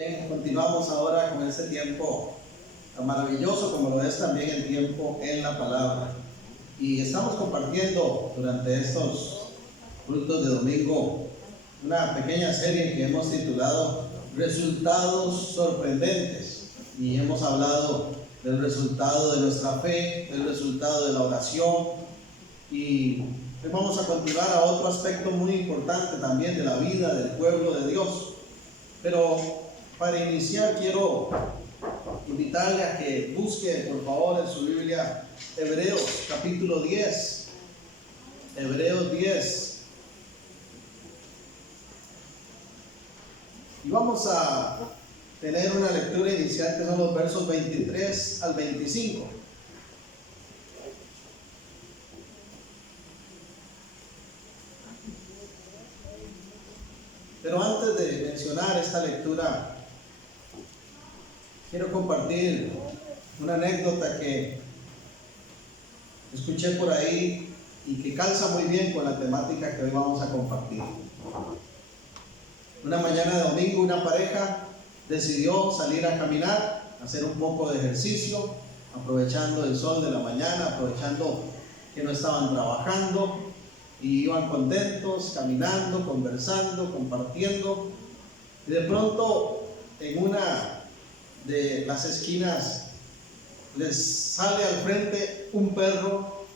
Bien, continuamos ahora con este tiempo tan maravilloso como lo es también el tiempo en la palabra. Y estamos compartiendo durante estos cultos de domingo una pequeña serie que hemos titulado Resultados Sorprendentes. Y hemos hablado del resultado de nuestra fe, del resultado de la oración. Y hoy vamos a continuar a otro aspecto muy importante también de la vida del pueblo de Dios. Pero para iniciar quiero invitarle a que busque por favor en su Biblia Hebreos capítulo 10. Hebreos 10. Y vamos a tener una lectura inicial que son los versos 23 al 25. Pero antes de mencionar esta lectura, quiero compartir una anécdota que escuché por ahí y que calza muy bien con la temática que hoy vamos a compartir. Una mañana de domingo, una pareja decidió salir a caminar, hacer un poco de ejercicio, aprovechando el sol de la mañana, aprovechando que no estaban trabajando, y iban contentos, caminando, conversando, compartiendo. Y de pronto, en una de las esquinas, les sale al frente un perro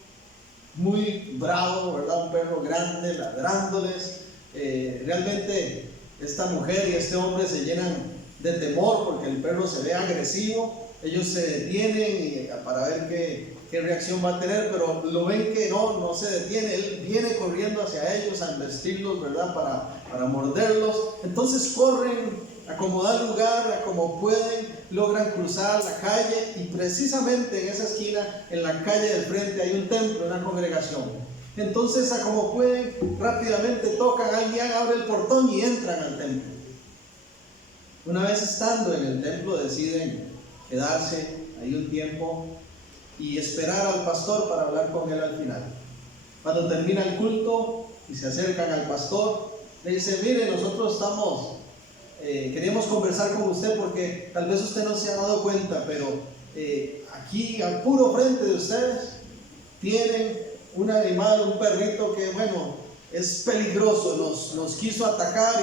muy bravo, ¿verdad? Un perro grande, ladrándoles. Realmente esta mujer y este hombre se llenan de temor porque el perro se ve agresivo. Ellos se detienen para ver qué reacción va a tener, pero lo ven que no se detiene. Él viene corriendo hacia ellos a embestirlos, ¿verdad? Para morderlos. Entonces corren a como da lugar, a como pueden, logran cruzar la calle, y precisamente en esa esquina, en la calle del frente, hay un templo, una congregación. Entonces, a como pueden, rápidamente tocan, alguien abre el portón y entran al templo. Una vez estando en el templo, deciden quedarse ahí un tiempo y esperar al pastor para hablar con él al final. Cuando termina el culto y se acercan al pastor, le dicen: mire, nosotros queríamos conversar con usted porque tal vez usted no se ha dado cuenta, pero aquí al puro frente de ustedes tienen un animal, un perrito que, bueno, es peligroso, nos quiso atacar,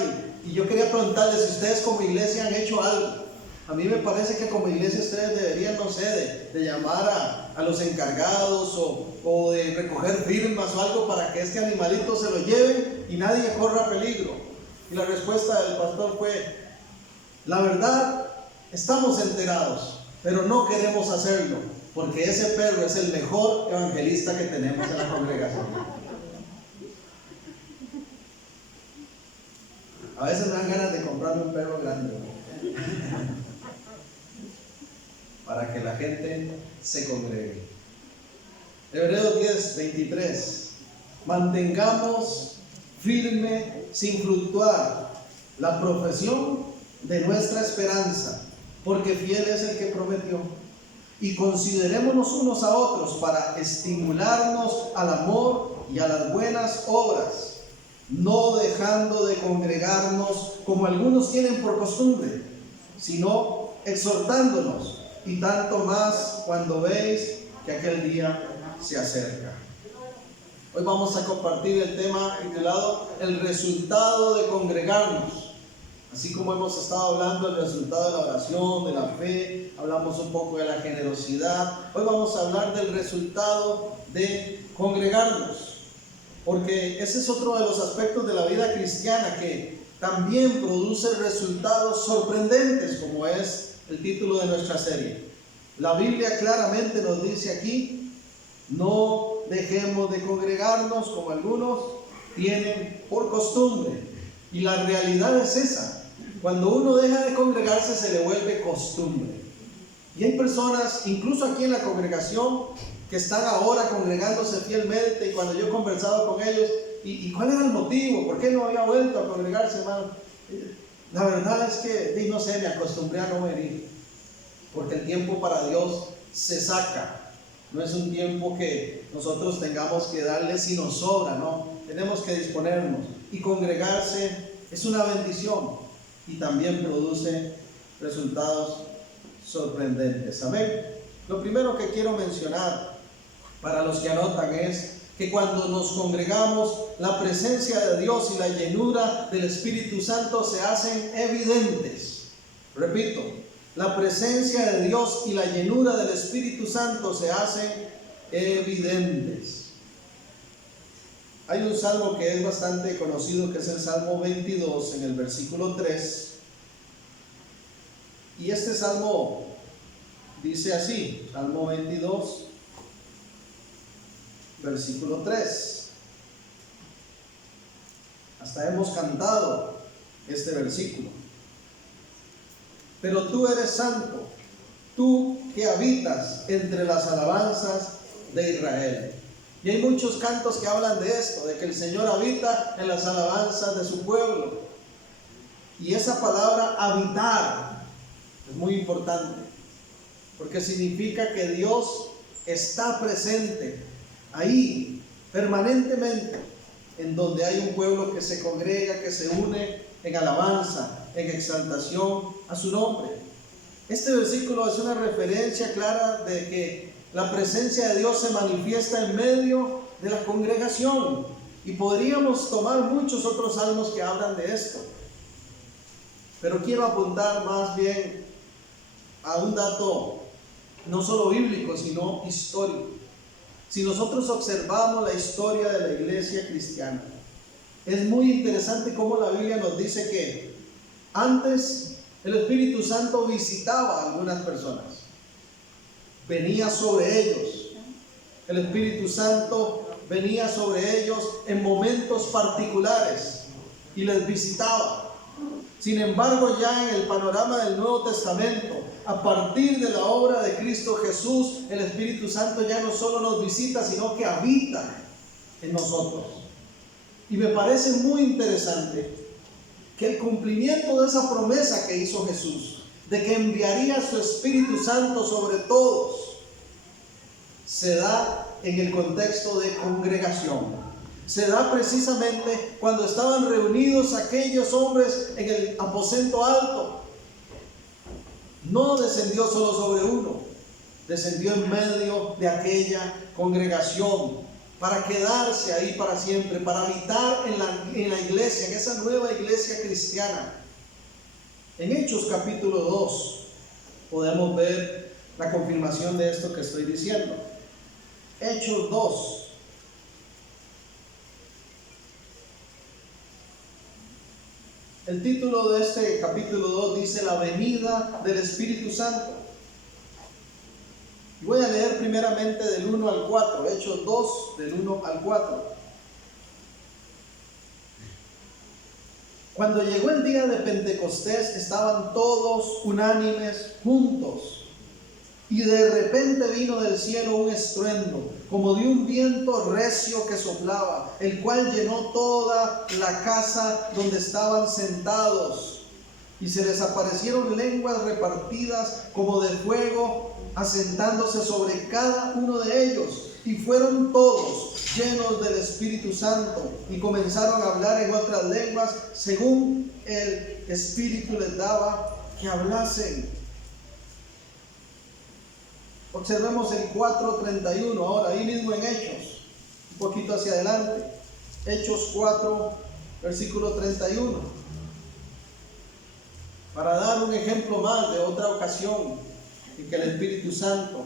y yo quería preguntarles si ustedes como iglesia han hecho algo. A mí me parece que como iglesia ustedes deberían, no sé, de llamar a los encargados o de recoger firmas o algo para que este animalito se lo lleven y nadie corra peligro. Y la respuesta del pastor fue: la verdad, estamos enterados, pero no queremos hacerlo, porque ese perro es el mejor evangelista que tenemos en la congregación. A veces me dan ganas de comprarme un perro grande, ¿no? Para que la gente se congregue. Hebreos 10, 23. Mantengamos firme, sin fluctuar, la profesión de nuestra esperanza, porque fiel es el que prometió. Y considerémonos unos a otros para estimularnos al amor y a las buenas obras, no dejando de congregarnos como algunos tienen por costumbre, sino exhortándonos, y tanto más cuando veis que aquel día se acerca. Hoy vamos a compartir el tema titulado El resultado de congregarnos. Así como hemos estado hablando del resultado de la oración, de la fe, hablamos un poco de la generosidad. Hoy vamos a hablar del resultado de congregarnos, porque ese es otro de los aspectos de la vida cristiana que también produce resultados sorprendentes, como es el título de nuestra serie. La Biblia claramente nos dice aquí: no dejemos de congregarnos como algunos tienen por costumbre. Y la realidad es esa: cuando uno deja de congregarse se le vuelve costumbre. Y hay personas, incluso aquí en la congregación, que están ahora congregándose fielmente, y cuando yo he conversado con ellos, ¿y cuál era el motivo? ¿Por qué no había vuelto a congregarse, hermano? La verdad es que, no sé, me acostumbré a no venir, porque el tiempo para Dios se saca. No es un tiempo que nosotros tengamos que darle si nos sobra, no. Tenemos que disponernos, y congregarse es una bendición y también produce resultados sorprendentes. Amén. Lo primero que quiero mencionar para los que anotan es que cuando nos congregamos, la presencia de Dios y la llenura del Espíritu Santo se hacen evidentes. Repito, la presencia de Dios y la llenura del Espíritu Santo se hacen evidentes. Hay un salmo que es bastante conocido, que es el Salmo 22, en el versículo 3. Y este salmo dice así, Salmo 22, versículo 3. Hasta hemos cantado este versículo. Pero tú eres santo, tú que habitas entre las alabanzas de Israel. Y hay muchos cantos que hablan de esto, de que el Señor habita en las alabanzas de su pueblo. Y esa palabra habitar es muy importante, porque significa que Dios está presente ahí, permanentemente, en donde hay un pueblo que se congrega, que se une en alabanza, en exaltación a su nombre. Este versículo es una referencia clara de que la presencia de Dios se manifiesta en medio de la congregación. Y podríamos tomar muchos otros salmos que hablan de esto. Pero quiero apuntar más bien a un dato no solo bíblico, sino histórico. Si nosotros observamos la historia de la iglesia cristiana, es muy interesante cómo la Biblia nos dice que antes el Espíritu Santo visitaba a algunas personas, venía sobre ellos. El Espíritu Santo venía sobre ellos en momentos particulares y les visitaba. Sin embargo, ya en el panorama del Nuevo Testamento, a partir de la obra de Cristo Jesús, el Espíritu Santo ya no solo nos visita, sino que habita en nosotros. Y me parece muy interesante que el cumplimiento de esa promesa que hizo Jesús, de que enviaría su Espíritu Santo sobre todos, se da en el contexto de congregación. Se da precisamente cuando estaban reunidos aquellos hombres en el aposento alto. No descendió solo sobre uno, descendió en medio de aquella congregación para quedarse ahí para siempre, para habitar en la iglesia, en esa nueva iglesia cristiana. En Hechos capítulo 2 podemos ver la confirmación de esto que estoy diciendo. Hechos 2. El título de este capítulo 2 dice la venida del Espíritu Santo. Voy a leer primeramente del 1 al 4, Hechos 2, del 1 al 4. Cuando llegó el día de Pentecostés, estaban todos unánimes juntos. Y de repente vino del cielo un estruendo, como de un viento recio que soplaba, el cual llenó toda la casa donde estaban sentados. Y se les aparecieron lenguas repartidas como de fuego, asentándose sobre cada uno de ellos. Y fueron todos llenos del Espíritu Santo y comenzaron a hablar en otras lenguas, según el Espíritu les daba que hablasen. Observemos el 4:31 ahora, ahí mismo en Hechos, un poquito hacia adelante. Hechos 4, versículo 31. Para dar un ejemplo más de otra ocasión en que el Espíritu Santo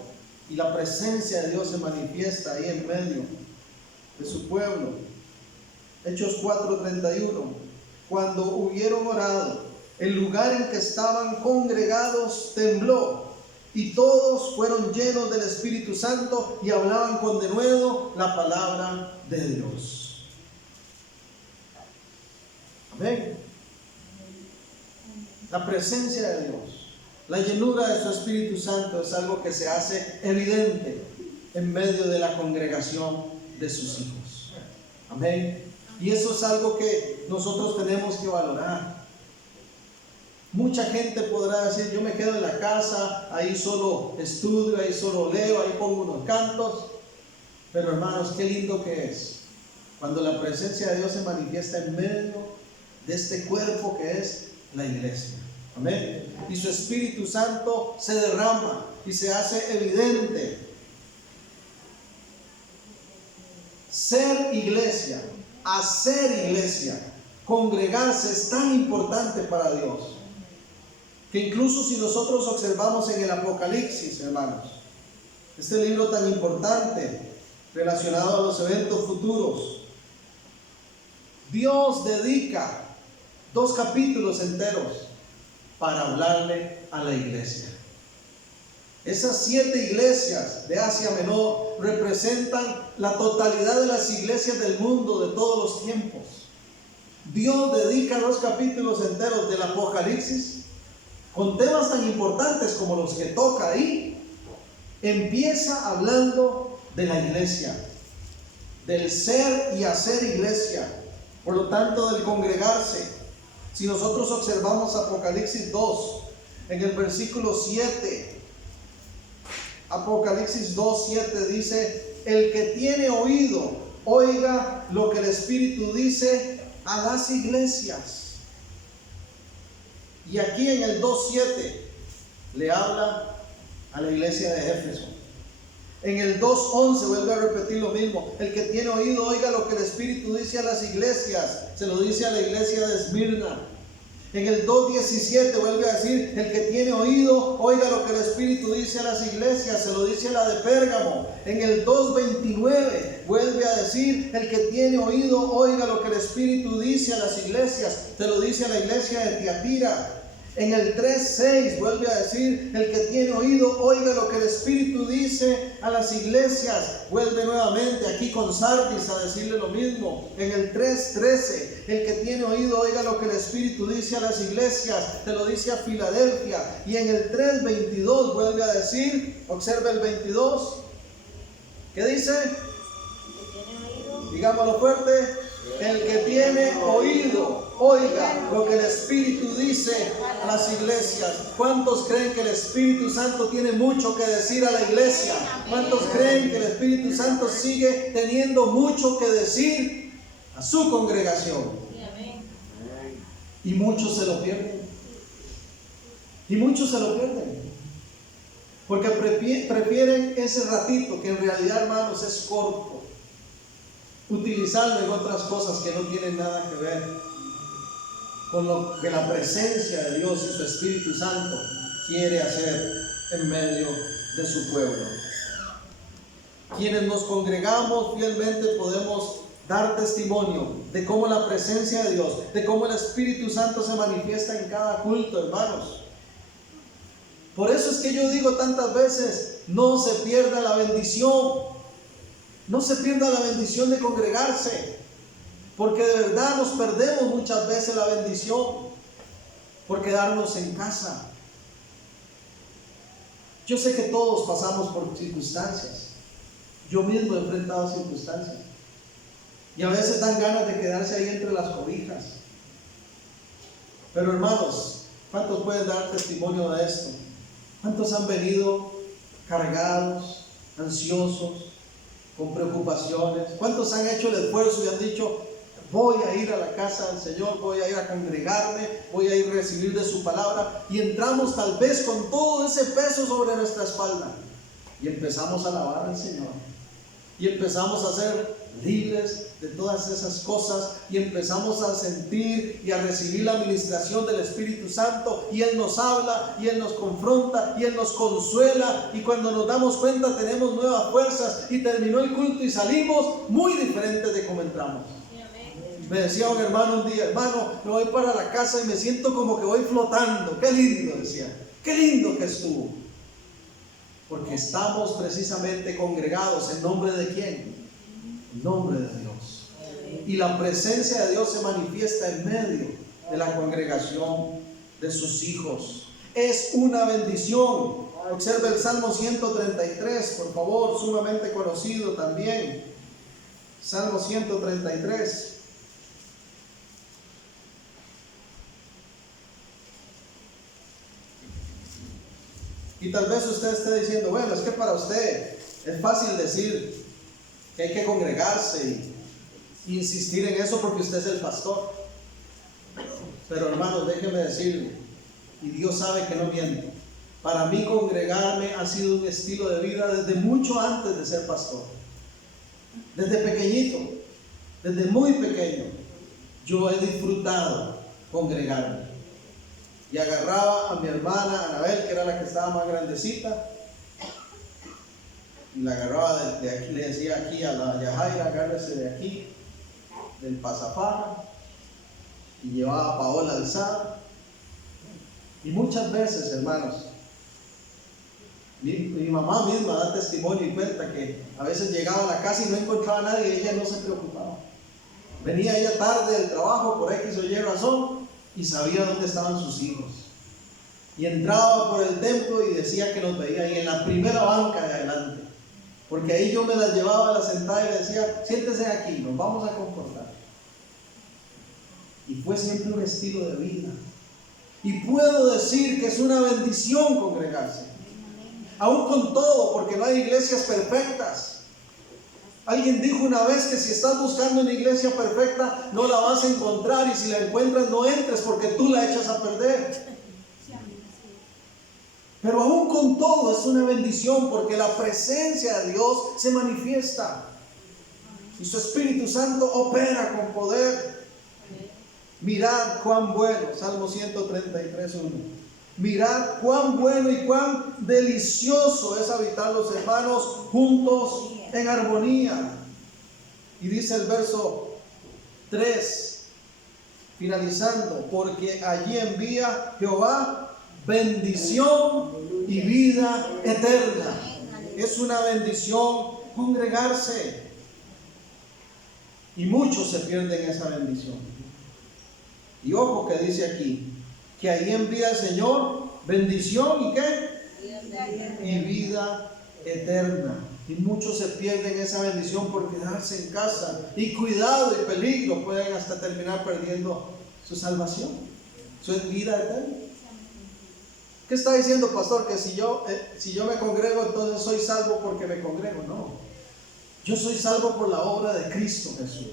y la presencia de Dios se manifiesta ahí en medio de su pueblo. Hechos 4:31. Cuando hubieron orado, el lugar en que estaban congregados tembló. Y todos fueron llenos del Espíritu Santo y hablaban con denuedo la palabra de Dios. Amén. La presencia de Dios, la llenura de su Espíritu Santo es algo que se hace evidente en medio de la congregación de sus hijos. Amén. Y eso es algo que nosotros tenemos que valorar. Mucha gente podrá decir, yo me quedo en la casa, ahí solo estudio, ahí solo leo, ahí pongo unos cantos. Pero hermanos, qué lindo que es cuando la presencia de Dios se manifiesta en medio de este cuerpo que es la iglesia. Amén. Y su Espíritu Santo se derrama y se hace evidente. Ser iglesia, hacer iglesia, congregarse es tan importante para Dios, que incluso si nosotros observamos en el Apocalipsis, hermanos, este libro tan importante relacionado a los eventos futuros, Dios dedica 2 capítulos enteros para hablarle a la iglesia. Esas 7 iglesias de Asia Menor representan la totalidad de las iglesias del mundo de todos los tiempos. Dios dedica 2 capítulos enteros del Apocalipsis con temas tan importantes como los que toca ahí. Empieza hablando de la iglesia, del ser y hacer iglesia, por lo tanto del congregarse. Si nosotros observamos Apocalipsis 2, en el versículo 7, Apocalipsis 2:7 dice: el que tiene oído, oiga lo que el Espíritu dice a las iglesias. Y aquí en el 2:7 le habla a la iglesia de Éfeso. En el 2:11 vuelve a repetir lo mismo: el que tiene oído, oiga lo que el Espíritu dice a las iglesias. Se lo dice a la iglesia de Esmirna. En el 2:17 vuelve a decir: el que tiene oído, oiga lo que el Espíritu dice a las iglesias. Se lo dice a la de Pérgamo. En el 2:29 vuelve a decir: el que tiene oído, oiga lo que el Espíritu dice a las iglesias. Se lo dice a la iglesia de Tiatira. En el 3:6 vuelve a decir: el que tiene oído, oiga lo que el Espíritu dice a las iglesias. Vuelve nuevamente aquí con Sardis a decirle lo mismo. En el 3:13, el que tiene oído, oiga lo que el Espíritu dice a las iglesias. Te lo dice a Filadelfia. Y en el 3:22 vuelve a decir, observa el 22, ¿qué dice? Digámoslo fuerte: el que tiene oído, oiga lo que el Espíritu dice a las iglesias. ¿Cuántos creen que el Espíritu Santo tiene mucho que decir a la iglesia? ¿Cuántos creen que el Espíritu Santo sigue teniendo mucho que decir a su congregación? Y muchos se lo pierden. Y muchos se lo pierden. Porque prefieren ese ratito, que en realidad, hermanos, es corto, utilizarlo en otras cosas que no tienen nada que ver con lo que la presencia de Dios y su Espíritu Santo quiere hacer en medio de su pueblo. Quienes nos congregamos fielmente podemos dar testimonio de cómo la presencia de Dios, de cómo el Espíritu Santo se manifiesta en cada culto, hermanos. Por eso es que yo digo tantas veces: no se pierda la bendición. No se pierda la bendición de congregarse, porque de verdad nos perdemos muchas veces la bendición por quedarnos en casa. Yo sé que todos pasamos por circunstancias. Yo mismo he enfrentado circunstancias. Y a veces dan ganas de quedarse ahí entre las cobijas. Pero hermanos, ¿cuántos pueden dar testimonio de esto? ¿Cuántos han venido cargados, ansiosos, con preocupaciones? ¿Cuántos han hecho el esfuerzo y han dicho: voy a ir a la casa del Señor, voy a ir a congregarme, voy a ir a recibir de su palabra? Y entramos tal vez con todo ese peso sobre nuestra espalda y empezamos a alabar al Señor y empezamos a ser libres de todas esas cosas y empezamos a sentir y a recibir la administración del Espíritu Santo, y Él nos habla y Él nos confronta y Él nos consuela, y cuando nos damos cuenta tenemos nuevas fuerzas y terminó el culto y salimos muy diferentes de como entramos. Me decía un hermano un día: hermano, me voy para la casa y me siento como que voy flotando. Qué lindo, decía, qué lindo que estuvo. Porque estamos precisamente congregados ¿en nombre de quién? En nombre de Dios. Y la presencia de Dios se manifiesta en medio de la congregación de sus hijos. Es una bendición. Observe el Salmo 133, por favor, sumamente conocido también. Salmo 133. Y tal vez usted esté diciendo: bueno, es que para usted es fácil decir que hay que congregarse y insistir en eso porque usted es el pastor. Pero hermanos, déjeme decirle y Dios sabe que no miento. Para mí congregarme ha sido un estilo de vida desde mucho antes de ser pastor. Desde pequeñito, desde muy pequeño, yo he disfrutado congregarme. Y agarraba a mi hermana Anabel, que era la que estaba más grandecita, y la agarraba de aquí, le decía aquí a la Yajaira, agárrese de aquí, del pasafaja, y llevaba a Paola alzada. Y muchas veces, hermanos, mi mamá misma da testimonio y cuenta que a veces llegaba a la casa y no encontraba a nadie y ella no se preocupaba. Venía ella tarde del trabajo por X o Y razón y sabía dónde estaban sus hijos. Y entraba por el templo y decía que los veía ahí en la primera banca de adelante. Porque ahí yo me las llevaba a la sentada y le decía, siéntese aquí, nos vamos a comportar. Y fue siempre un estilo de vida. Y puedo decir que es una bendición congregarse. Aún con todo, porque no hay iglesias perfectas. Alguien dijo una vez que si estás buscando una iglesia perfecta, no la vas a encontrar, y si la encuentras, no entres porque tú la echas a perder. Pero aún con todo es una bendición, porque la presencia de Dios se manifiesta y su Espíritu Santo opera con poder. Mirad cuán bueno, Salmo 133:1. Mirad cuán bueno y cuán delicioso es habitar los hermanos juntos en armonía. Y dice el verso 3, finalizando, porque allí envía Jehová bendición y vida eterna. Es una bendición congregarse, y muchos se pierden esa bendición. Y ojo que dice aquí, que ahí envía el Señor bendición y ¿qué? Y vida eterna. Y muchos se pierden esa bendición por quedarse en casa. Y cuidado y peligro, pueden hasta terminar perdiendo su salvación, su vida eterna. ¿Qué está diciendo, pastor? Que si yo me congrego, entonces soy salvo porque me congrego. No, yo soy salvo por la obra de Cristo Jesús.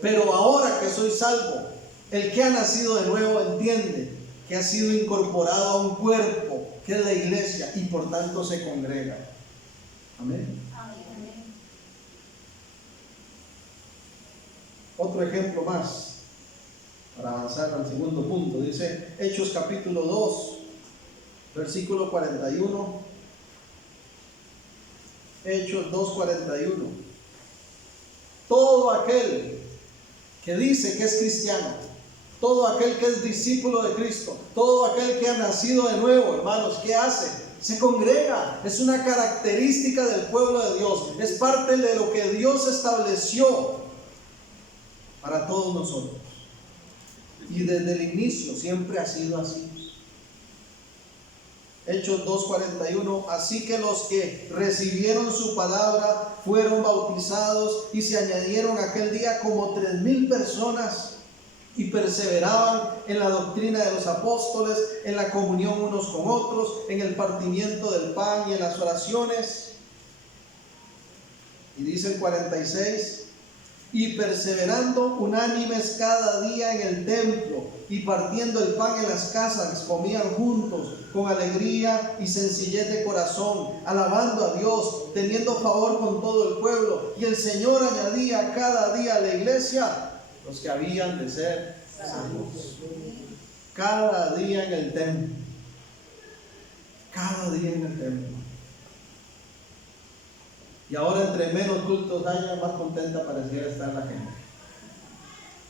Pero ahora que soy salvo, el que ha nacido de nuevo entiende que ha sido incorporado a un cuerpo que es la iglesia, y por tanto se congrega. Amén. Otro ejemplo más para avanzar al segundo punto. Dice Hechos capítulo 2, versículo 41. Hechos 2:41. Todo aquel que dice que es cristiano, todo aquel que es discípulo de Cristo, todo aquel que ha nacido de nuevo, hermanos, ¿qué hace? Se congrega. Es una característica del pueblo de Dios. Es parte de lo que Dios estableció para todos nosotros. Y desde el inicio siempre ha sido así. Hechos 2:41. Así que los que recibieron su palabra fueron bautizados, y se añadieron aquel día como 3,000 personas, y perseveraban en la doctrina de los apóstoles, en la comunión unos con otros, en el partimiento del pan y en las oraciones. Y dice el 46, y perseverando unánimes cada día en el templo, y partiendo el pan en las casas, comían juntos con alegría y sencillez de corazón, alabando a Dios, teniendo favor con todo el pueblo. Y el Señor añadía cada día a la iglesia los que habían de ser salvos. Cada día en el templo. Cada día en el templo. Y ahora entre menos cultos haya, más contenta pareciera estar la gente.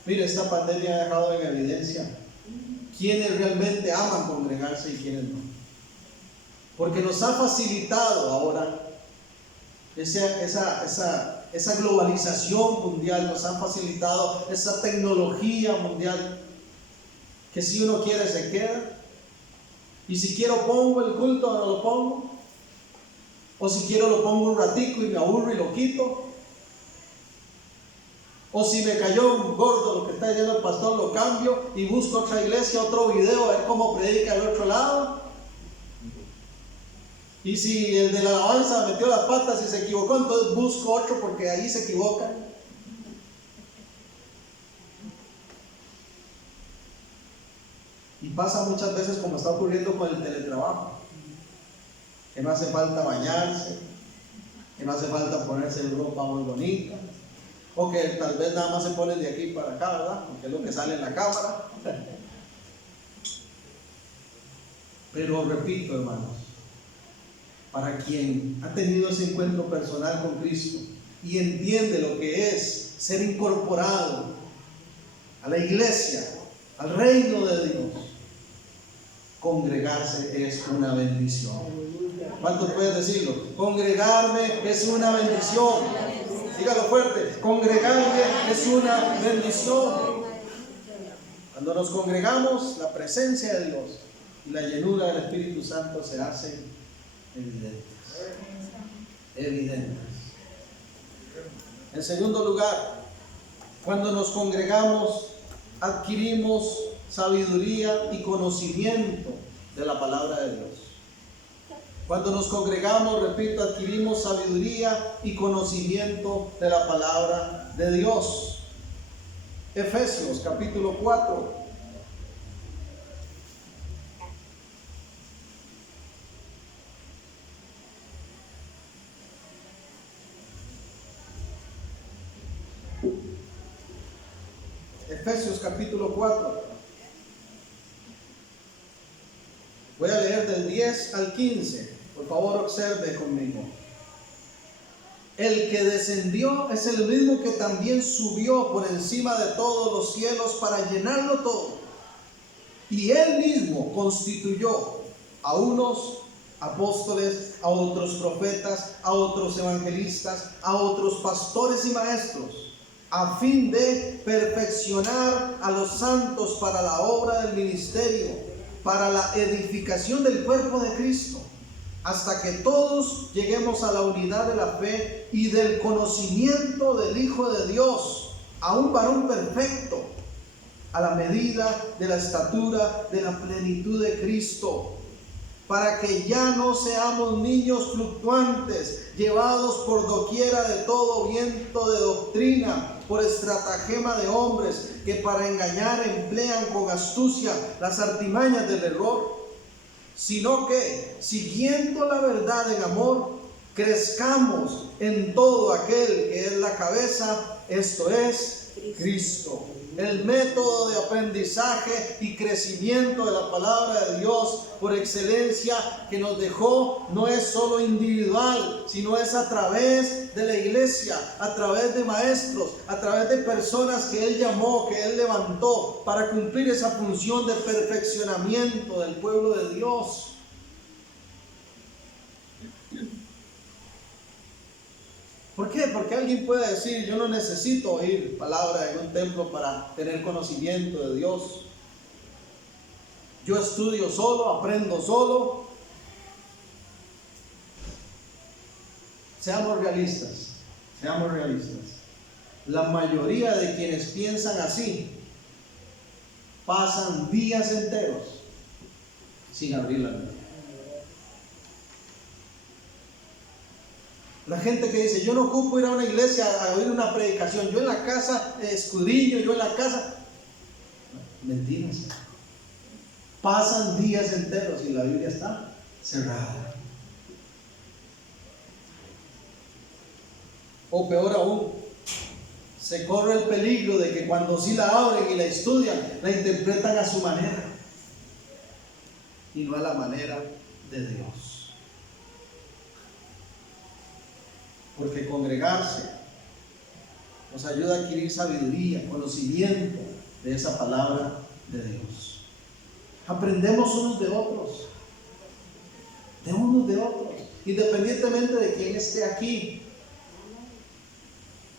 Mire, esta pandemia ha dejado en evidencia quiénes realmente aman congregarse y quiénes no. Porque nos ha facilitado ahora esa globalización mundial, nos ha facilitado esa tecnología mundial, que si uno quiere se queda, y si quiero pongo el culto o no lo pongo, o si quiero lo pongo un ratico y me aburro y lo quito, o si me cayó gordo lo que está diciendo el pastor, lo cambio y busco otra iglesia, otro video, a ver cómo predica al otro lado. Y si el de la alabanza metió las patas y se equivocó, entonces busco otro porque ahí se equivocan. Y pasa muchas veces como está ocurriendo con el teletrabajo, que no hace falta bañarse, que no hace falta ponerse ropa muy bonita, o que tal vez nada más se ponen de aquí para acá, ¿verdad? Porque es lo que sale en la cámara. Pero repito, hermanos, para quien ha tenido ese encuentro personal con Cristo y entiende lo que es ser incorporado a la iglesia, al reino de Dios, congregarse es una bendición. ¿Cuántos pueden decirlo? Congregarme es una bendición. Dígalo fuerte, congregarme es una bendición. Cuando nos congregamos, la presencia de Dios y la llenura del Espíritu Santo se hacen evidentes. En segundo lugar, cuando nos congregamos, adquirimos sabiduría y conocimiento de la palabra de Dios. Cuando nos congregamos, repito, adquirimos sabiduría y conocimiento de la palabra de Dios. Efesios capítulo 4. Efesios capítulo 4. Voy a leer del 10 al 15. Por favor, observe conmigo. El que descendió es el mismo que también subió por encima de todos los cielos para llenarlo todo. Y él mismo constituyó a unos apóstoles, a otros profetas, a otros evangelistas, a otros pastores y maestros, a fin de perfeccionar a los santos para la obra del ministerio, para la edificación del cuerpo de Cristo, hasta que todos lleguemos a la unidad de la fe y del conocimiento del Hijo de Dios, a un varón perfecto, a la medida de la estatura de la plenitud de Cristo, para que ya no seamos niños fluctuantes, llevados por doquiera de todo viento de doctrina, por estratagema de hombres que para engañar emplean con astucia las artimañas del error, sino que, siguiendo la verdad en amor, crezcamos en todo aquel que es la cabeza, esto es Cristo. El método de aprendizaje y crecimiento de la palabra de Dios por excelencia que nos dejó no es solo individual, sino es a través de la iglesia, a través de maestros, a través de personas que Él llamó, que Él levantó para cumplir esa función de perfeccionamiento del pueblo de Dios. ¿Por qué? Porque alguien puede decir, yo no necesito oír palabra en un templo para tener conocimiento de Dios. Yo estudio solo, aprendo solo. Seamos realistas, seamos realistas. La mayoría de quienes piensan así pasan días enteros sin abrir la Biblia. La gente que dice, yo no ocupo ir a una iglesia a oír una predicación, yo en la casa escudriño, yo en la casa. Mentiras. Pasan días enteros y la Biblia está cerrada. O peor aún, se corre el peligro de que cuando sí la abren y la estudian, la interpretan a su manera y no a la manera de Dios. Porque congregarse nos ayuda a adquirir sabiduría, conocimiento de esa palabra de Dios. Aprendemos unos de otros, independientemente de quién esté aquí.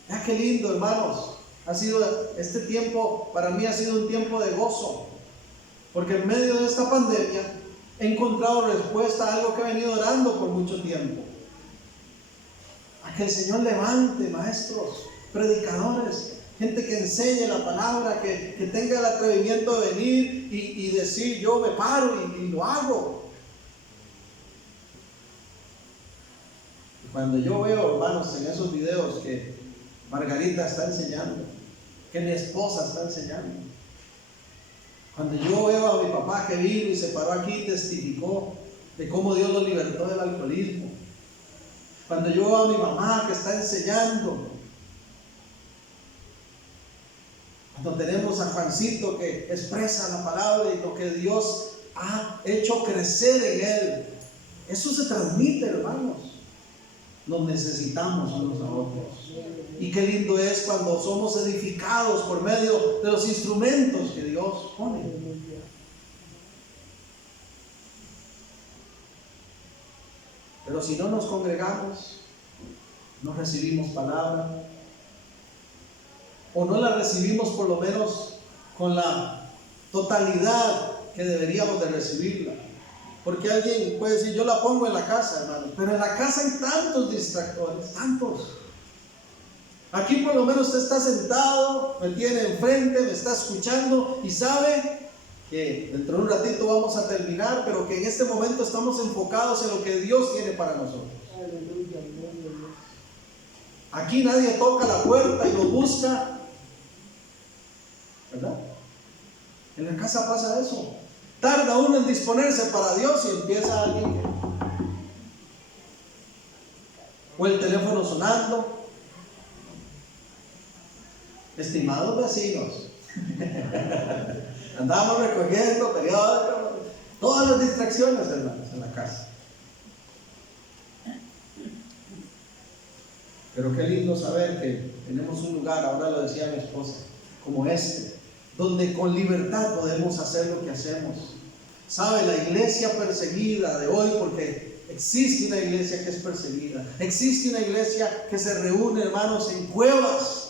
Ya qué lindo, hermanos. Este tiempo, para mí ha sido un tiempo de gozo, porque en medio de esta pandemia he encontrado respuesta a algo que he venido orando por mucho tiempo. A que el Señor levante maestros, predicadores, gente que enseñe la palabra, que tenga el atrevimiento de venir y decir, yo me paro y lo hago. Y cuando yo veo, hermanos, en esos videos que Margarita está enseñando, que mi esposa está enseñando, Cuando yo veo a mi papá que vino y se paró aquí y testificó de cómo Dios lo libertó del alcoholismo. Cuando yo veo a mi mamá que está enseñando. Cuando tenemos a Juancito que expresa la palabra y lo que Dios ha hecho crecer en él. Eso se transmite, hermanos. Nos necesitamos unos a otros. Y qué lindo es cuando somos edificados por medio de los instrumentos que Dios pone. Pero si no nos congregamos, no recibimos palabra, o no la recibimos por lo menos con la totalidad que deberíamos de recibirla. Porque alguien puede decir, yo la pongo en la casa, hermano, pero en la casa hay tantos distractores, tantos. Aquí por lo menos usted está sentado, me tiene enfrente, me está escuchando y sabe que dentro de un ratito vamos a terminar, pero que en este momento estamos enfocados en lo que Dios tiene para nosotros. Aquí nadie toca la puerta y nos busca, ¿verdad? En la casa pasa eso. Tarda uno en disponerse para Dios y empieza alguien o el teléfono sonando. Estimados vecinos, andamos recogiendo periódicos, todas las distracciones, hermanos, en la casa. Pero qué lindo saber que tenemos un lugar, ahora lo decía mi esposa, como este, donde con libertad podemos hacer lo que hacemos. ¿Sabe? La iglesia perseguida de hoy, porque existe una iglesia que es perseguida, existe una iglesia que se reúne, hermanos, en cuevas.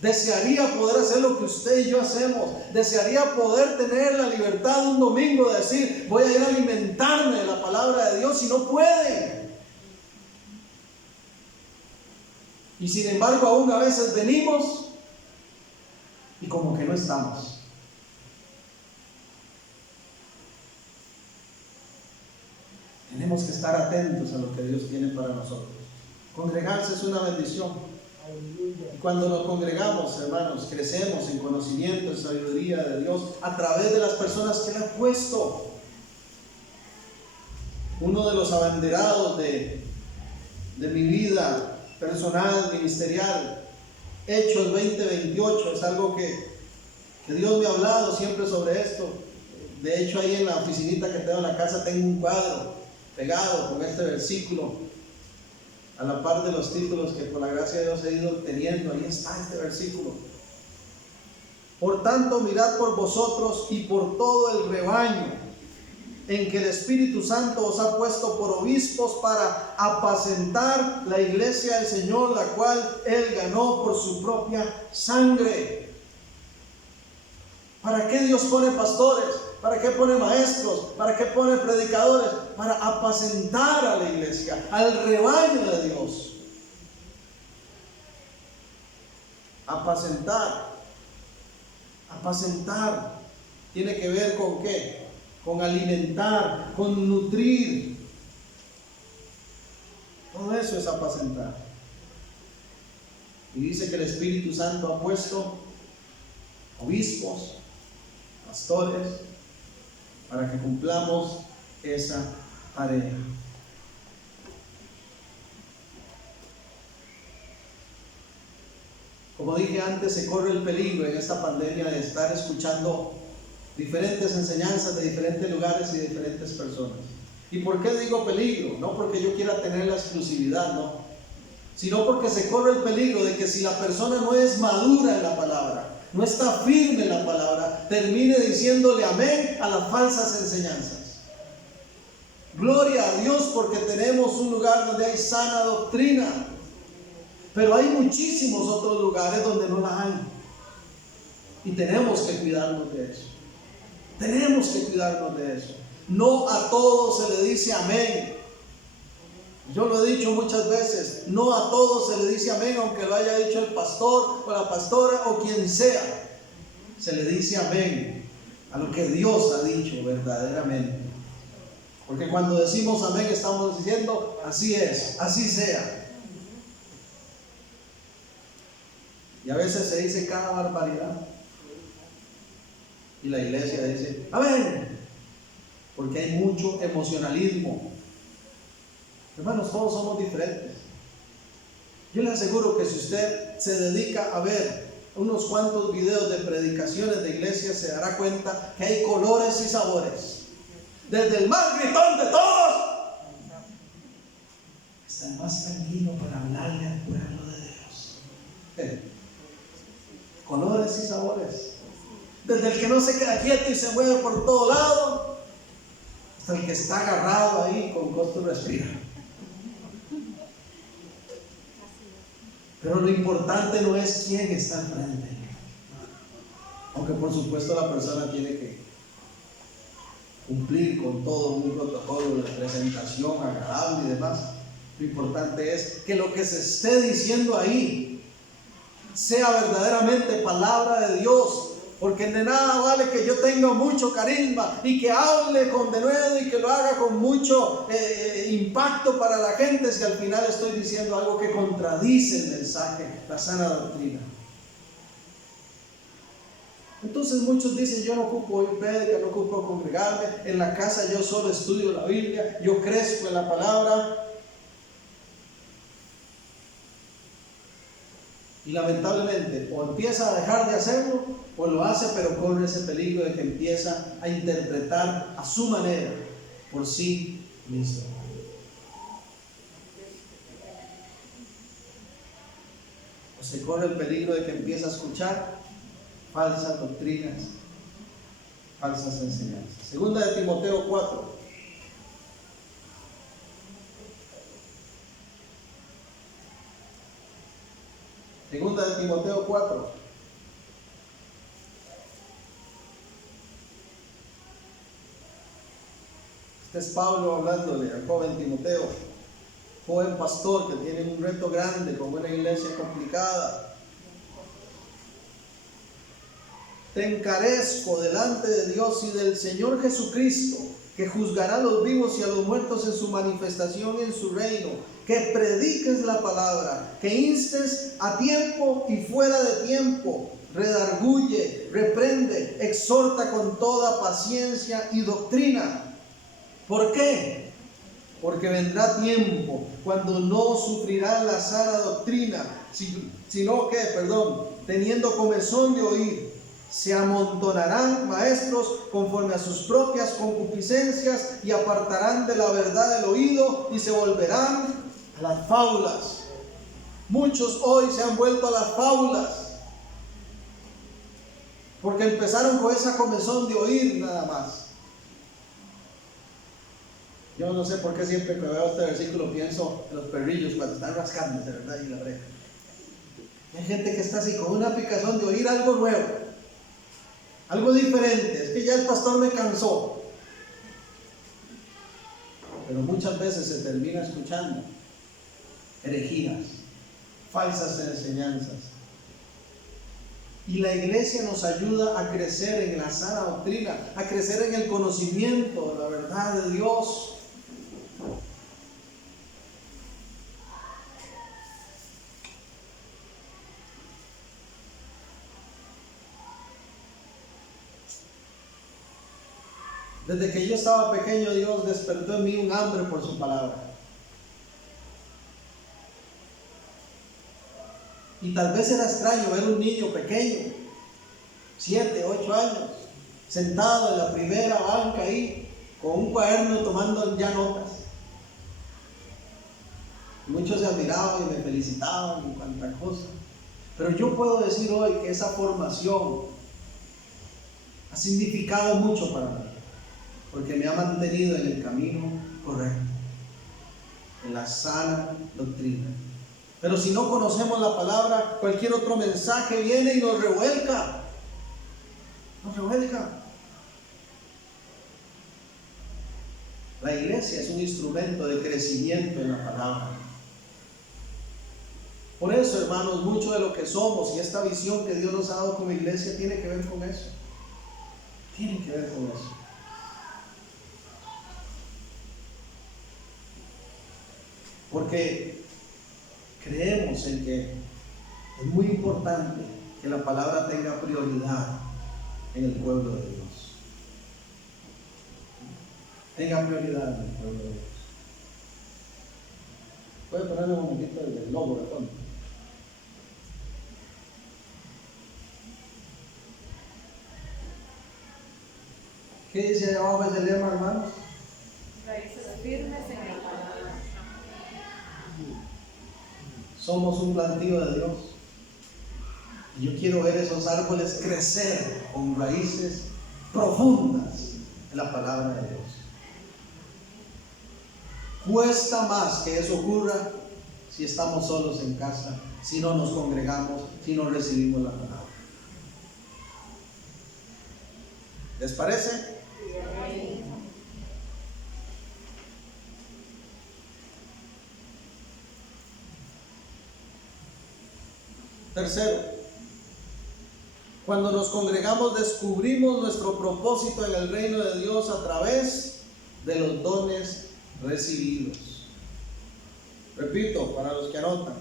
Desearía poder hacer lo que usted y yo hacemos. Desearía poder tener la libertad un domingo de decir, voy a ir a alimentarme de la palabra de Dios, y no puede. Y sin embargo aún a veces venimos y como que no estamos. Tenemos que estar atentos a lo que Dios tiene para nosotros. Congregarse es una bendición. Y cuando nos congregamos, hermanos, crecemos en conocimiento, en sabiduría de Dios a través de las personas que Él ha puesto. Uno de los abanderados de mi vida personal, ministerial, Hechos 20:28, es algo que Dios me ha hablado siempre sobre esto. De hecho, ahí en la oficinita que tengo en la casa tengo un cuadro pegado con este versículo, a la par de los títulos que por la gracia de Dios he ido teniendo. Ahí está este versículo. Por tanto, mirad por vosotros y por todo el rebaño en que el Espíritu Santo os ha puesto por obispos para apacentar la iglesia del Señor, la cual Él ganó por su propia sangre. ¿Para qué Dios pone pastores? ¿Para qué pone maestros? ¿Para qué pone predicadores? Para apacentar a la iglesia, al rebaño de Dios. Apacentar. Apacentar tiene que ver con ¿qué? Con alimentar, con nutrir. Todo eso es apacentar. Y dice que el Espíritu Santo ha puesto obispos, pastores, para que cumplamos esa tarea. Como dije antes, se corre el peligro en esta pandemia de estar escuchando diferentes enseñanzas de diferentes lugares y de diferentes personas. ¿Y por qué digo peligro? No porque yo quiera tener la exclusividad, no, sino porque se corre el peligro de que si la persona no es madura en la palabra, no está firme en la palabra, termine diciéndole amén a las falsas enseñanzas. Gloria a Dios porque tenemos un lugar donde hay sana doctrina, pero hay muchísimos otros lugares donde no la hay. Y tenemos que cuidarnos de eso. Tenemos que cuidarnos de eso. No a todos se le dice amén. Yo lo he dicho muchas veces, no a todos se le dice amén, aunque lo haya dicho el pastor o la pastora o quien sea. Se le dice amén a lo que Dios ha dicho verdaderamente. Porque cuando decimos amén estamos diciendo así es, así sea. Y a veces se dice cada barbaridad. Y la iglesia dice, amén, porque hay mucho emocionalismo. Hermanos, todos somos diferentes. Yo les aseguro que si usted se dedica a ver unos cuantos videos de predicaciones de iglesia, se dará cuenta que hay colores y sabores. Desde el más gritón de todos hasta el más tranquilo para hablarle al pueblo de Dios. Colores y sabores. Desde el que no se queda quieto y se mueve por todo lado, hasta el que está agarrado ahí con costo respirar. Pero lo importante no es quién está al frente, aunque por supuesto la persona tiene que cumplir con todo un protocolo de presentación agradable y demás. Lo importante es que lo que se esté diciendo ahí sea verdaderamente palabra de Dios, porque de nada vale que yo tenga mucho carisma y que hable con denuedo y que lo haga con mucho impacto para la gente, si al final estoy diciendo algo que contradice el mensaje, la sana doctrina. Entonces muchos dicen, yo no ocupo oír prédica, no ocupo congregarme, en la casa yo solo estudio la Biblia, yo crezco en la palabra. Y lamentablemente o empieza a dejar de hacerlo o lo hace, pero corre ese peligro de que empieza a interpretar a su manera, por sí mismo. O se corre el peligro de que empieza a escuchar falsas doctrinas, falsas enseñanzas. Segunda de Timoteo 4. Segunda de Timoteo 4. Este es Pablo hablándole al joven Timoteo, joven pastor que tiene un reto grande con una iglesia complicada. Te encarezco delante de Dios y del Señor Jesucristo, que juzgará a los vivos y a los muertos en su manifestación en su reino, que prediques la palabra, que instes a tiempo y fuera de tiempo, redarguye, reprende, exhorta con toda paciencia y doctrina. ¿Por qué? Porque vendrá tiempo cuando no sufrirán la sana doctrina, sino que, teniendo comezón de oír, se amontonarán maestros conforme a sus propias concupiscencias y apartarán de la verdad el oído y se volverán a las fábulas. Muchos hoy se han vuelto a las fábulas porque empezaron con esa comezón de oír nada más. Yo no sé por qué siempre que veo este versículo pienso en los perrillos cuando están rascando, de verdad, y la oreja. Hay gente que está así con una picazón de oír algo nuevo, algo diferente. Es que ya el pastor me cansó. Pero muchas veces se termina escuchando herejías, falsas enseñanzas. Y la iglesia nos ayuda a crecer en la sana doctrina, a crecer en el conocimiento de la verdad de Dios. Desde que yo estaba pequeño, Dios despertó en mí un hambre por su palabra. Y tal vez era extraño ver un niño pequeño, 7, 8 años, sentado en la primera banca ahí, con un cuaderno tomando ya notas. Y muchos se admiraban y me felicitaban y cuanta cosa. Pero yo puedo decir hoy que esa formación ha significado mucho para mí, porque me ha mantenido en el camino correcto, en la sana doctrina. Pero si no conocemos la palabra, cualquier otro mensaje viene y nos revuelca. Nos revuelca. La iglesia es un instrumento de crecimiento en la palabra. Por eso, hermanos, mucho de lo que somos y esta visión que Dios nos ha dado como iglesia tiene que ver con eso. Tiene que ver con eso. Porque creemos en que es muy importante que la palabra tenga prioridad en el pueblo de Dios. tenga prioridad en el pueblo de Dios. Puede ponerle un momentito el logo de fondo. ¿Qué dice abajo ese lema, hermanos? Raíces firmes en la palabra. Somos un plantío de Dios. Y yo quiero ver esos árboles crecer con raíces profundas en la palabra de Dios. Cuesta más que eso ocurra si estamos solos en casa, si no nos congregamos, si no recibimos la palabra. ¿Les parece? Tercero, cuando nos congregamos descubrimos nuestro propósito en el reino de Dios a través de los dones recibidos. Repito, para los que anotan,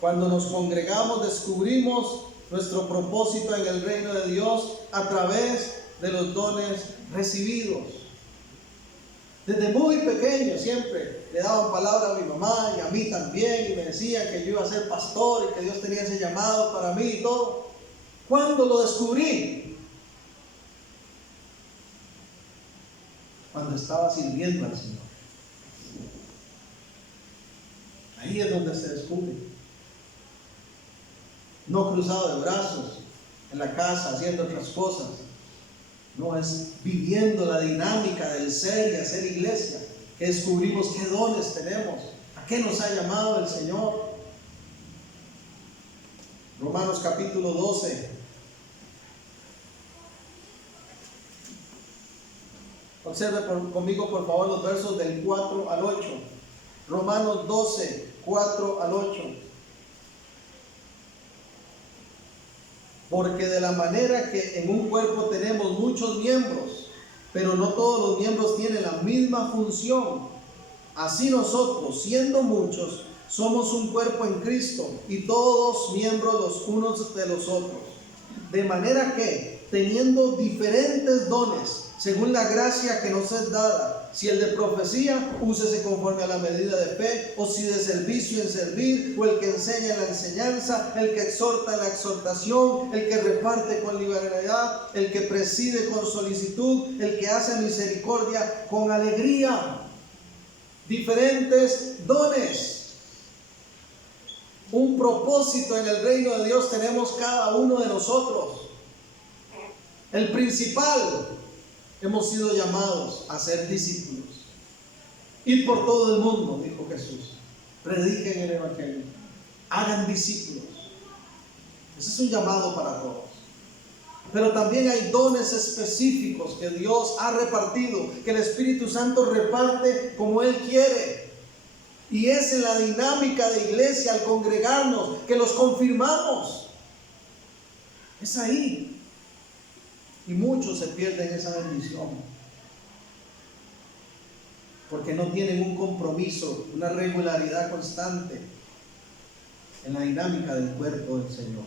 cuando nos congregamos descubrimos nuestro propósito en el reino de Dios a través de los dones recibidos. Desde muy pequeño siempre le daban palabra a mi mamá y a mí también, y me decían que yo iba a ser pastor y que Dios tenía ese llamado para mí y todo. ¿Cuándo lo descubrí? Cuando estaba sirviendo al Señor. Ahí es donde se descubre. No cruzado de brazos en la casa haciendo otras cosas. No, es viviendo la dinámica del ser y hacer iglesia que descubrimos qué dones tenemos, a qué nos ha llamado el Señor. Romanos capítulo 12. Observe conmigo por favor los versos del 4 al 8. Romanos 12, 4 al 8. Porque de la manera que en un cuerpo tenemos muchos miembros, pero no todos los miembros tienen la misma función, así nosotros, siendo muchos, somos un cuerpo en Cristo y todos miembros los unos de los otros. De manera que, teniendo diferentes dones, según la gracia que nos es dada, si el de profecía, úsese conforme a la medida de fe, o si de servicio en servir, o el que enseña en la enseñanza, el que exhorta en la exhortación, el que reparte con liberalidad, el que preside con solicitud, el que hace misericordia con alegría. Diferentes dones. Un propósito en el reino de Dios tenemos cada uno de nosotros. El principal, hemos sido llamados a ser discípulos. Ir por todo el mundo, dijo Jesús. Prediquen el evangelio. Hagan discípulos. Ese es un llamado para todos. Pero también hay dones específicos que Dios ha repartido, que el Espíritu Santo reparte como Él quiere. Y es en la dinámica de iglesia, al congregarnos, que los confirmamos. Es ahí. Y muchos se pierden esa bendición. Porque no tienen un compromiso, una regularidad constante en la dinámica del cuerpo del Señor.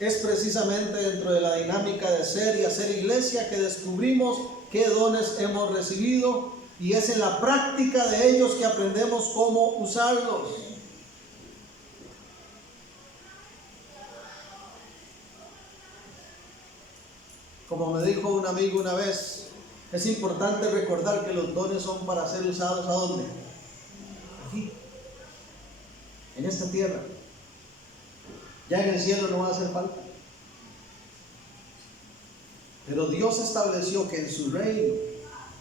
Es precisamente dentro de la dinámica de ser y hacer iglesia que descubrimos qué dones hemos recibido, y es en la práctica de ellos que aprendemos cómo usarlos. Como me dijo un amigo una vez, es importante recordar que los dones son para ser usados ¿a dónde? Aquí, en esta tierra. Ya en el cielo no va a hacer falta. Pero Dios estableció que en su reino,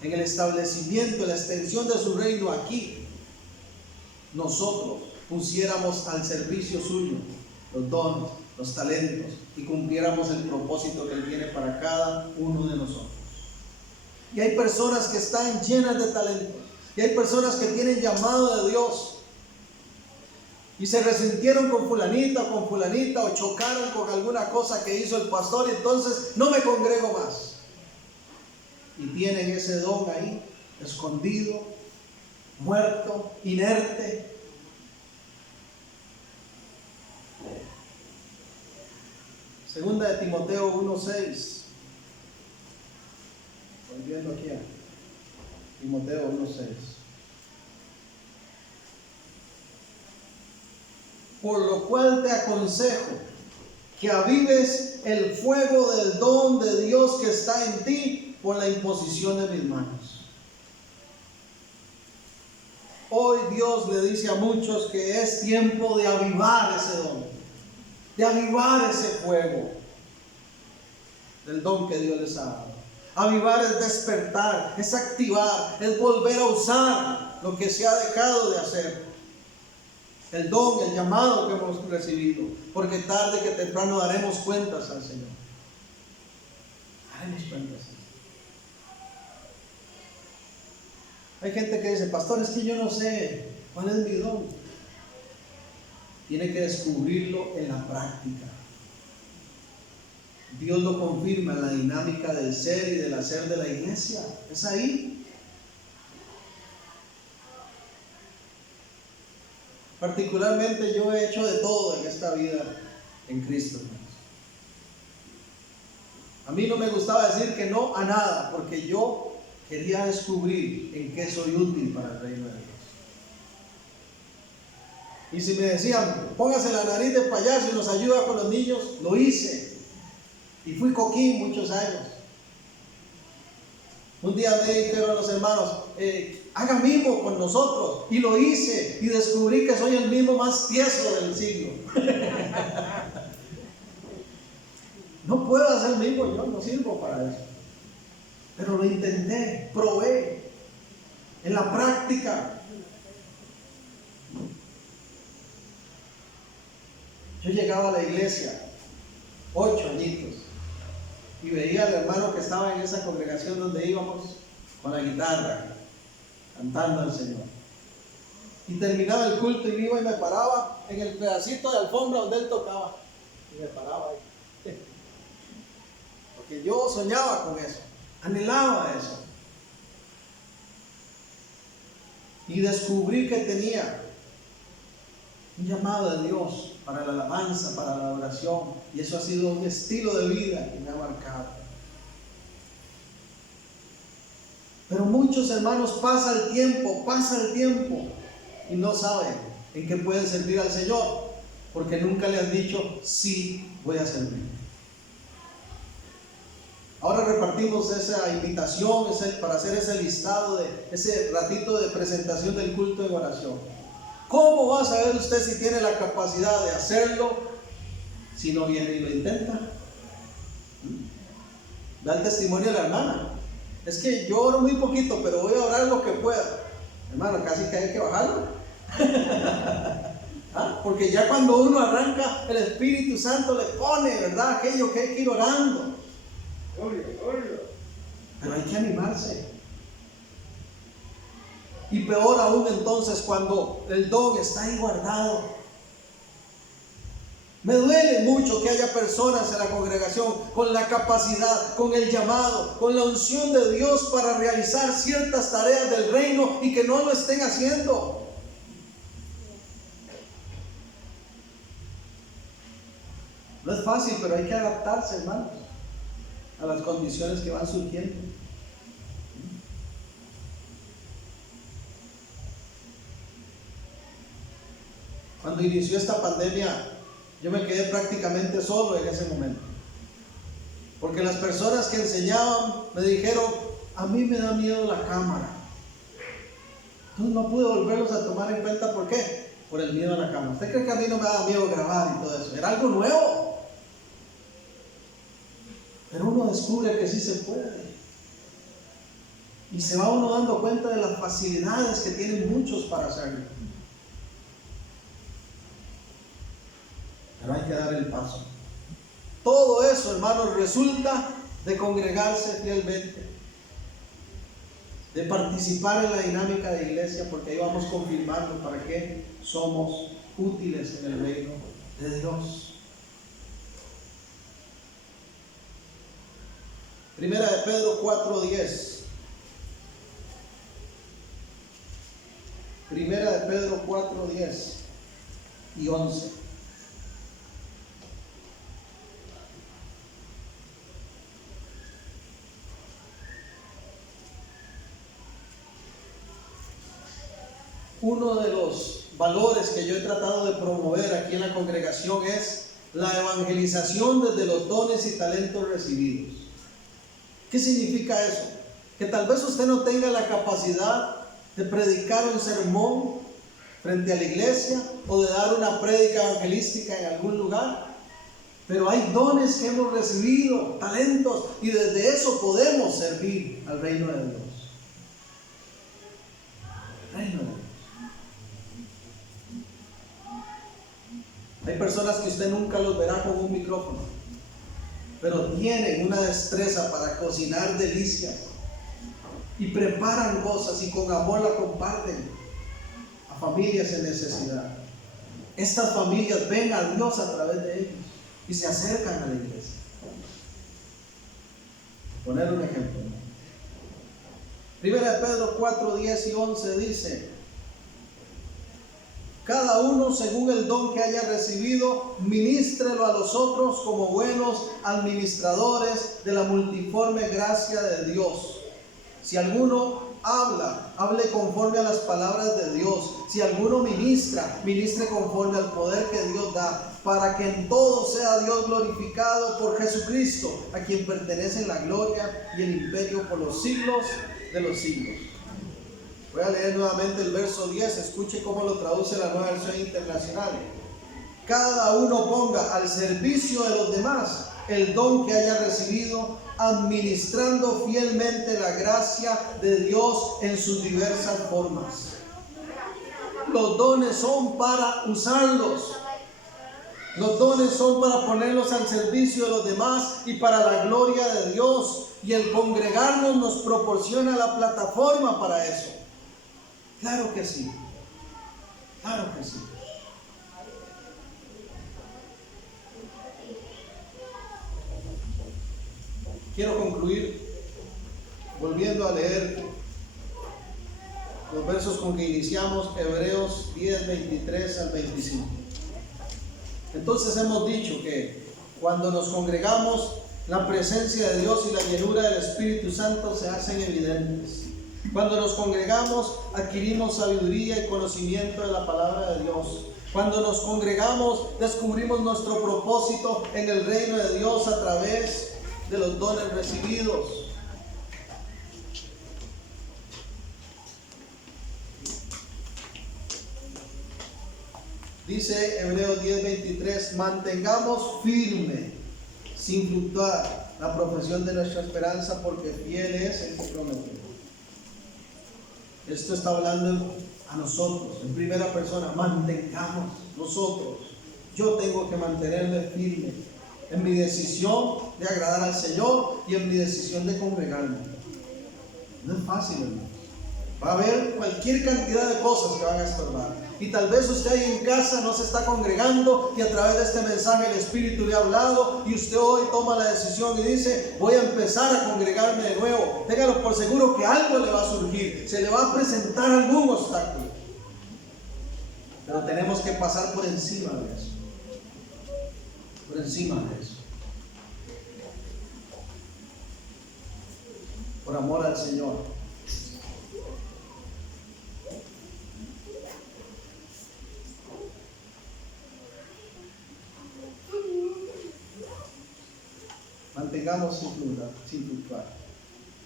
en el establecimiento, en la extensión de su reino aquí, nosotros pusiéramos al servicio suyo los dones, los talentos, y cumpliéramos el propósito que Él tiene para cada uno de nosotros. Y hay personas que están llenas de talentos, y hay personas que tienen llamado de Dios, y se resintieron con fulanita o con fulanita, o chocaron con alguna cosa que hizo el pastor, y entonces no me congrego más. Y tienen ese don ahí, escondido, muerto, inerte. Segunda de Timoteo 1:6. viendo aquí a Timoteo 1:6. Por lo cual te aconsejo que avives el fuego del don de Dios que está en ti por la imposición de mis manos. Hoy Dios le dice a muchos que es tiempo de avivar ese don, de avivar ese fuego del don que Dios les ha dado. Avivar es despertar, es activar, es volver a usar lo que se ha dejado de hacer. El don, el llamado que hemos recibido, porque tarde que temprano daremos cuentas al Señor. Daremos cuentas. Hay gente que dice, pastor, es que yo no sé cuál es mi don. Tiene que descubrirlo en la práctica. Dios lo confirma en la dinámica del ser y del hacer de la iglesia. Es ahí. Particularmente yo he hecho de todo en esta vida en Cristo. A mí no me gustaba decir que no a nada, porque yo quería descubrir en qué soy útil para el reino de Dios. Y si me decían, póngase la nariz de payaso y nos ayuda con los niños, lo hice. Y fui coquín muchos años. Un día me dijeron los hermanos, haga mimo con nosotros. Y lo hice y descubrí que soy el mimo más tieso del siglo. No puedo hacer mimo, yo no sirvo para eso. Pero lo intenté, probé. En la práctica. Yo llegaba a la iglesia, 8 añitos, y veía al hermano que estaba en esa congregación donde íbamos con la guitarra, cantando al Señor. Y terminaba el culto y iba y me paraba en el pedacito de alfombra donde él tocaba. Y me paraba ahí. Porque yo soñaba con eso, anhelaba eso. Y descubrí que tenía un llamado de Dios para la alabanza, para la adoración. Y eso ha sido un estilo de vida que me ha marcado. Pero muchos hermanos pasa el tiempo y no saben en qué pueden servir al Señor, porque nunca le han dicho, sí, voy a servir. Ahora repartimos esa invitación para hacer ese listado, ese ratito de presentación del culto de oración. ¿Cómo va a saber usted si tiene la capacidad de hacerlo si no viene y lo intenta? Da el testimonio de la hermana. Es que yo oro muy poquito, pero voy a orar lo que pueda. Hermano, casi que hay que bajarlo. ¿Ah? Porque ya cuando uno arranca, el Espíritu Santo le pone, ¿verdad? Aquello que hay que ir orando. Pero hay que animarse. Y peor aún entonces cuando el don está ahí guardado. Me duele mucho que haya personas en la congregación con la capacidad, con el llamado, con la unción de Dios para realizar ciertas tareas del reino y que no lo estén haciendo. No es fácil, pero hay que adaptarse, hermanos, a las condiciones que van surgiendo. Cuando inició esta pandemia, yo me quedé prácticamente solo en ese momento. Porque las personas que enseñaban me dijeron, a mí me da miedo la cámara. Entonces no pude volverlos a tomar en cuenta. ¿Por qué? Por el miedo a la cámara. ¿Usted cree que a mí no me da miedo grabar y todo eso? Era algo nuevo. Pero uno descubre que sí se puede. Y se va uno dando cuenta de las facilidades que tienen muchos para hacerlo. Pero hay que dar el paso. Todo eso, hermanos, resulta de congregarse fielmente, de participar en la dinámica de iglesia, porque ahí vamos confirmando para qué somos útiles en el reino de Dios. Primera de Pedro 4:10. Primera de Pedro 4:10 y 11. uno de los valores que yo he tratado de promover aquí en la congregación es la evangelización desde los dones y talentos recibidos. ¿Qué significa eso? Que tal vez usted no tenga la capacidad de predicar un sermón frente a la iglesia o de dar una prédica evangelística en algún lugar, pero hay dones que hemos recibido, talentos, y desde eso podemos servir al reino de Dios. Reino de Dios. Hay personas que usted nunca los verá con un micrófono, pero tienen una destreza para cocinar delicias y preparan cosas y con amor la comparten a familias en necesidad. Estas familias ven a Dios a través de ellos y se acercan a la iglesia. Poner un ejemplo. Primera de Pedro 4, 10 y 11 dice: cada uno según el don que haya recibido, ministrelo a los otros como buenos administradores de la multiforme gracia de Dios. Si alguno habla, hable conforme a las palabras de Dios. Si alguno ministra, ministre conforme al poder que Dios da, para que en todo sea Dios glorificado por Jesucristo, a quien pertenecen la gloria y el imperio por los siglos de los siglos. Voy a leer nuevamente el verso 10, escuche cómo lo traduce la Nueva Versión Internacional. Cada uno ponga al servicio de los demás el don que haya recibido, administrando fielmente la gracia de Dios en sus diversas formas. Los dones son para usarlos. Los dones son para ponerlos al servicio de los demás y para la gloria de Dios. Y el congregarnos nos proporciona la plataforma para eso. Claro que sí. Claro que sí. Quiero concluir volviendo a leer los versos con que iniciamos, Hebreos 10, 23 al 25. Entonces hemos dicho que cuando nos congregamos, la presencia de Dios y la llenura del Espíritu Santo se hacen evidentes. Cuando nos congregamos, adquirimos sabiduría y conocimiento de la palabra de Dios. Cuando nos congregamos, descubrimos nuestro propósito en el reino de Dios a través de los dones recibidos. Dice Hebreos 10:23: mantengamos firme, sin fluctuar, la profesión de nuestra esperanza, porque fiel es el que prometió. Esto está hablando a nosotros, en primera persona. Mantengamos nosotros. Yo tengo que mantenerme firme en mi decisión de agradar al Señor y en mi decisión de congregarme. No es fácil, hermanos. Va a haber cualquier cantidad de cosas que van a estorbar. Y tal vez usted ahí en casa no se está congregando y a través de este mensaje el Espíritu le ha hablado y usted hoy toma la decisión y dice: voy a empezar a congregarme de nuevo. Téngalo por seguro que algo le va a surgir, se le va a presentar algún obstáculo. Pero tenemos que pasar por encima de eso. Por encima de eso. Por amor al Señor. Mantengamos sin fluctuar.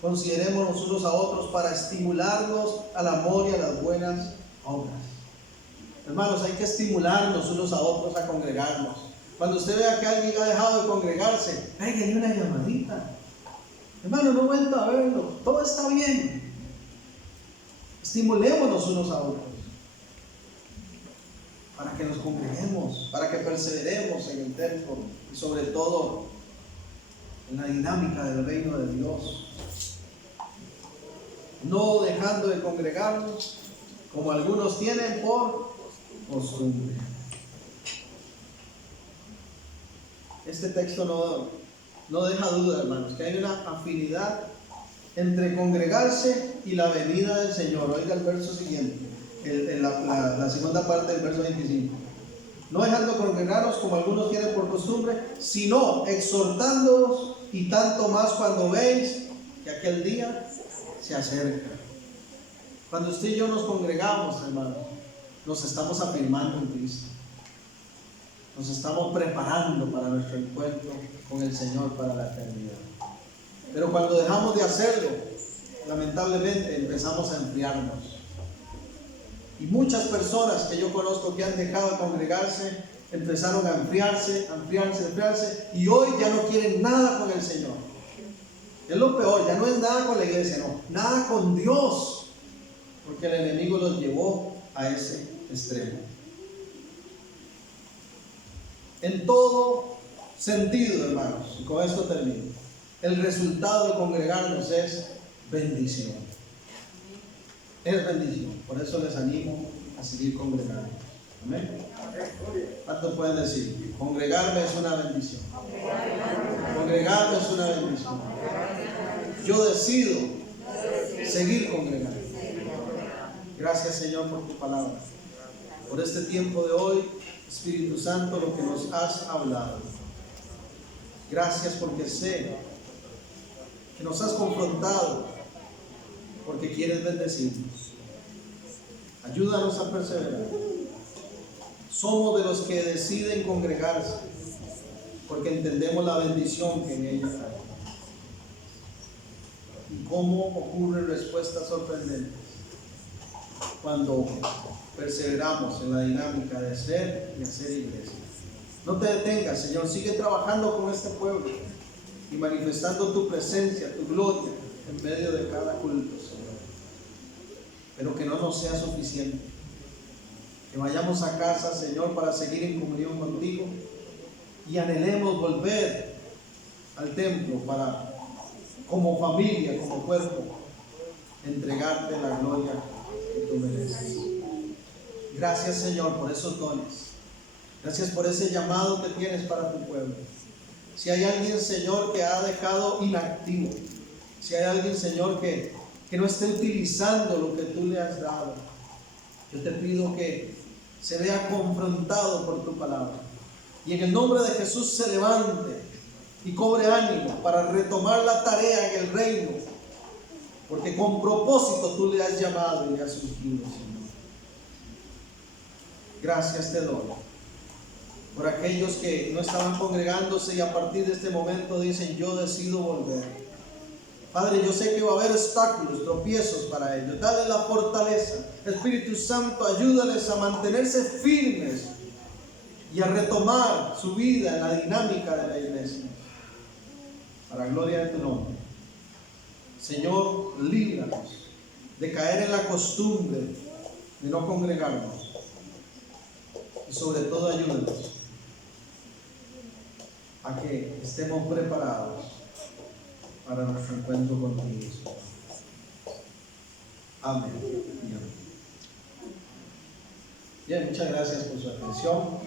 Considerémonos unos a otros para estimularnos al amor y a las buenas obras. Hermanos, hay que estimularnos unos a otros a congregarnos. Cuando usted vea que alguien ha dejado de congregarse, pégale una llamadita. Hermano, no he vuelto a verlo, todo está bien. Estimulémonos unos a otros para que nos congreguemos, para que perseveremos en el templo y sobre todo en la dinámica del reino de Dios. No dejando de congregarnos como algunos tienen por costumbre. Este texto no deja duda, hermanos, que hay una afinidad entre congregarse y la venida del Señor. Oiga el verso siguiente, la segunda parte del verso 25. No dejando de congregarnos como algunos tienen por costumbre, sino exhortándoos, y tanto más cuando veis que aquel día se acerca. Cuando usted y yo nos congregamos, hermanos, nos estamos afirmando en Cristo. Nos estamos preparando para nuestro encuentro con el Señor para la eternidad. Pero cuando dejamos de hacerlo, lamentablemente empezamos a enfriarnos. Y muchas personas que yo conozco que han dejado de congregarse, empezaron a enfriarse, y hoy ya no quieren nada con el Señor. Es lo peor, ya no es nada con la iglesia, no, nada con Dios, porque el enemigo los llevó a ese extremo. En todo sentido, hermanos, y con esto termino, el resultado de congregarnos es bendición. Es bendición. Por eso les animo a seguir congregando. Amén. ¿Cuántos pueden decir? Congregarme es una bendición. Congregarme es una bendición. Yo decido seguir congregando. Gracias, Señor, por tu palabra. Por este tiempo de hoy, Espíritu Santo, lo que nos has hablado. Gracias porque sé que nos has confrontado, porque quieres bendecirnos. Ayúdanos a perseverar. Somos de los que deciden congregarse, porque entendemos la bendición que en ella hay. Y cómo ocurren respuestas sorprendentes cuando perseveramos en la dinámica de ser y hacer iglesia. No te detengas, Señor, sigue trabajando con este pueblo y manifestando tu presencia, tu gloria en medio de cada culto, Señor. Pero que no nos sea suficiente. Que vayamos a casa, Señor, para seguir en comunión contigo y anhelemos volver al templo para, como familia, como cuerpo, entregarte la gloria que tú mereces. Gracias, Señor, por esos dones. Gracias por ese llamado que tienes para tu pueblo. Si hay alguien, Señor, que ha dejado inactivo, si hay alguien, Señor, que no esté utilizando lo que tú le has dado, yo te pido que se vea confrontado por tu palabra y en el nombre de Jesús se levante y cobre ánimo para retomar la tarea en el reino, porque con propósito tú le has llamado y le has ungido, Señor. Gracias te doy por aquellos que no estaban congregándose y a partir de este momento dicen: yo decido volver. Padre, yo sé que va a haber obstáculos, tropiezos para ellos. Dale la fortaleza. Espíritu Santo, ayúdales a mantenerse firmes y a retomar su vida en la dinámica de la iglesia. Para la gloria de tu nombre. Señor, líbranos de caer en la costumbre de no congregarnos. Y sobre todo ayúdanos a que estemos preparados para nuestro encuentro contigo. Amén. Bien, muchas gracias por su atención.